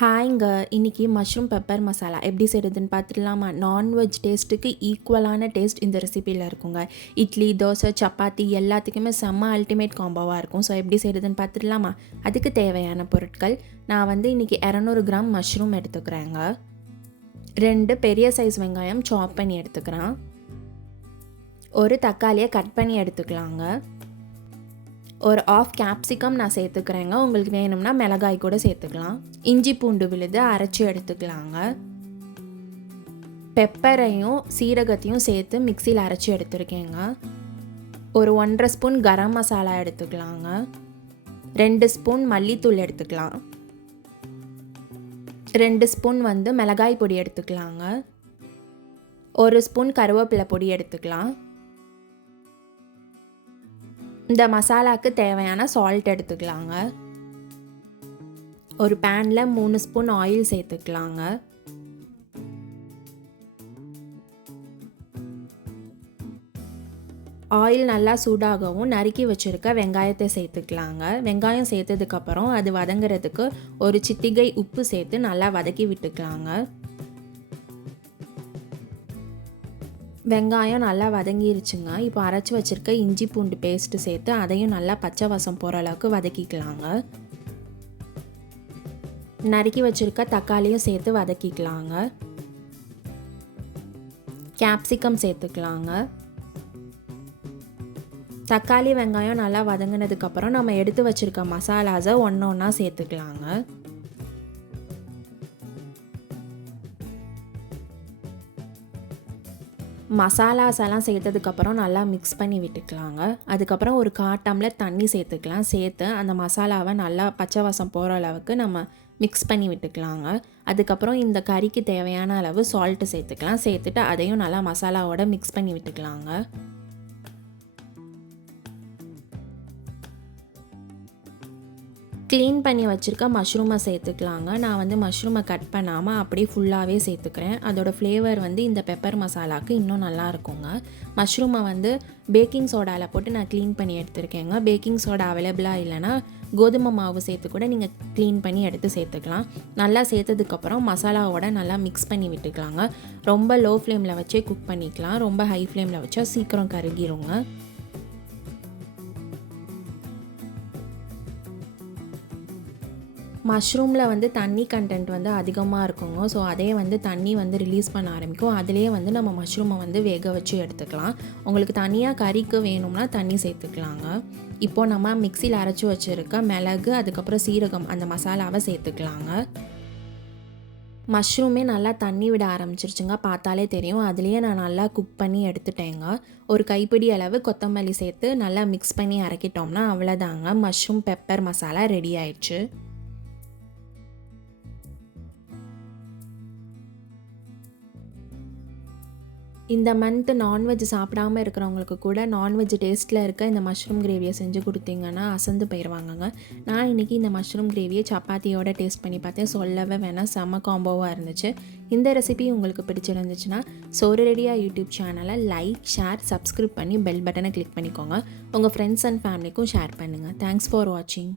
ஹாய்ங்க, இன்றைக்கி mushroom pepper masala எப்படி செய்கிறதுன்னு பார்த்துடலாமா? நான்வெஜ் டேஸ்ட்டுக்கு ஈக்குவலான டேஸ்ட் இந்த ரெசிபியில் இருக்குங்க. இட்லி, தோசை, சப்பாத்தி எல்லாத்துக்குமே செம்ம அல்டிமேட் காம்போவாக இருக்கும். ஸோ எப்படி செய்கிறதுன்னு பார்த்துடலாமா? அதுக்கு தேவையான பொருட்கள், நான் இன்றைக்கி 200 கிராம் மஷ்ரூம் எடுத்துக்கிறேங்க. 2 பெரிய சைஸ் வெங்காயம் சாப் பண்ணி எடுத்துக்கிறேன். ஒரு தக்காளியை கட் பண்ணி எடுத்துக்கலாங்க. ஒரு ஆஃப் கேப்சிகம் நான் சேர்த்துக்கிறேங்க. உங்களுக்கு வேணும்னா மிளகாய் கூட சேர்த்துக்கலாம். இஞ்சி பூண்டு விழுது அரைச்சி எடுத்துக்கலாங்க. பெப்பரையும் சீரகத்தையும் சேர்த்து மிக்சியில் அரைச்சி எடுத்துருக்கேங்க. ஒரு 1.5 ஸ்பூன் கரம் மசாலா எடுத்துக்கலாங்க. 2 ஸ்பூன் மல்லித்தூள் எடுத்துக்கலாம். 2 ஸ்பூன் மிளகாய் பொடி எடுத்துக்கலாங்க. 1 ஸ்பூன் கருவேப்பிலை பொடி எடுத்துக்கலாம். இந்த மசாலாவுக்கு தேவையான சால்ட் எடுத்துக்கலாங்க. ஒரு பேனில் 3 ஸ்பூன் ஆயில் சேர்த்துக்கலாங்க. ஆயில் நல்லா சூடாகவும் நறுக்கி வச்சுருக்க வெங்காயத்தை சேர்த்துக்கலாங்க. வெங்காயம் சேர்த்ததுக்கப்புறம் அது வதங்கிறதுக்கு ஒரு சிட்டிகை உப்பு சேர்த்து நல்லா வதக்கி விட்டுக்கலாங்க. வெங்காயம் நல்லா வதங்கிருச்சுங்க. இப்போ அரைச்சி வச்சுருக்க இஞ்சி பூண்டு பேஸ்ட்டு சேர்த்து அதையும் நல்லா பச்சை வாசம் போகிற அளவுக்கு வதக்கிக்கலாங்க. நறுக்கி வச்சுருக்க தக்காளியும் சேர்த்து வதக்கிக்கலாங்க. கேப்சிகம் சேர்த்துக்கலாங்க. தக்காளி வெங்காயம் நல்லா வதங்கினதுக்கப்புறம் நம்ம எடுத்து வச்சுருக்க மசாலாஸை ஒன்று ஒன்றா சேர்த்துக்கலாங்க. மசாலாஸ் எல்லாம் சேர்த்ததுக்கப்புறம் நல்லா மிக்ஸ் பண்ணி விட்டுக்கலாங்க. அதுக்கப்புறம் ஒரு 1/4 டம்ளர் தண்ணி சேர்த்துக்கலாம். சேர்த்து அந்த மசாலாவை நல்லா பச்சை வாசம் போகிற அளவுக்கு நம்ம மிக்ஸ் பண்ணி விட்டுக்கலாங்க. அதுக்கப்புறம் இந்த கறிக்கு தேவையான அளவு சால்ட்டு சேர்த்துக்கலாம். சேர்த்துட்டு அதையும் நல்லா மசாலாவோட மிக்ஸ் பண்ணி விட்டுக்கலாங்க. க்ளீன் பண்ணி வச்சுருக்க மஷ்ரூமை சேர்த்துக்கலாங்க. நான் மஷ்ரூமை கட் பண்ணாமல் அப்படியே ஃபுல்லாகவே சேர்த்துக்கிறேன். அதோட ஃப்ளேவர் இந்த பெப்பர் மசாலாவுக்கு இன்னும் நல்லா இருக்குங்க. மஷ்ரூமை பேக்கிங் சோடாவில் போட்டு நான் க்ளீன் பண்ணி எடுத்துருக்கேங்க. பேக்கிங் சோடா அவைலபிளாக இல்லைனா கோதுமை மாவு சேர்த்து கூட நீங்கள் க்ளீன் பண்ணி எடுத்து சேர்த்துக்கலாம். நல்லா சேர்த்ததுக்கப்புறம் மசாலாவோட நல்லா மிக்ஸ் பண்ணி விட்டுக்கலாங்க. ரொம்ப லோ ஃப்ளேமில் வச்சே குக் பண்ணிக்கலாம். ரொம்ப ஹை ஃப்ளேமில் வச்சா சீக்கிரம் கருகிருங்க. மஷ்ரூமில் தண்ணி கண்டென்ட் அதிகமாக இருக்குங்க. ஸோ அதே தண்ணி ரிலீஸ் பண்ண ஆரம்பிக்கும். அதிலே நம்ம மஷ்ரூமை வேக வச்சு எடுத்துக்கலாம். உங்களுக்கு தனியாக கறிக்கு வேணும்னா தண்ணி சேர்த்துக்கலாங்க. இப்போது நம்ம மிக்சியில் அரைச்சி வச்சுருக்க மிளகு அதுக்கப்புறம் சீரகம் அந்த மசாலாவை சேர்த்துக்கலாங்க. மஷ்ரூமே நல்லா தண்ணி விட ஆரம்பிச்சிருச்சுங்க. பார்த்தாலே தெரியும். அதுலேயே நான் நல்லா குக் பண்ணி எடுத்துட்டேங்க. ஒரு கைப்பிடி அளவு கொத்தமல்லி சேர்த்து நல்லா மிக்ஸ் பண்ணி அரைக்கிட்டோம்னா அவ்வளோதாங்க, மஷ்ரூம் பெப்பர் மசாலா ரெடி ஆயிடுச்சு. இந்த மந்த் நான்வெஜ் சாப்பிடாமல் இருக்கிறவங்களுக்கு கூட நான்வெஜ் டேஸ்ட்டில் இருக்க இந்த மஷ்ரூம் கிரேவியை செஞ்சு கொடுத்தீங்கன்னா அசந்து போயிடுவாங்கங்க. நான் இன்றைக்கி இந்த மஷ்ரூம் கிரேவியை சப்பாத்தியோட டேஸ்ட் பண்ணி பார்த்தேன். சொல்லவே வேணாம், செம்ம காம்போவாக இருந்துச்சு. இந்த ரெசிபி உங்களுக்கு பிடிச்சிருந்துச்சுன்னா சோறு ரெடியா யூடியூப் சேனலை லைக், ஷேர், சப்ஸ்கிரைப் பண்ணி பெல் பட்டனை கிளிக் பண்ணிக்கோங்க. உங்கள் ஃப்ரெண்ட்ஸ் அண்ட் ஃபேமிலிக்கும் ஷேர் பண்ணுங்கள். தேங்க்ஸ் ஃபார் வாட்சிங்.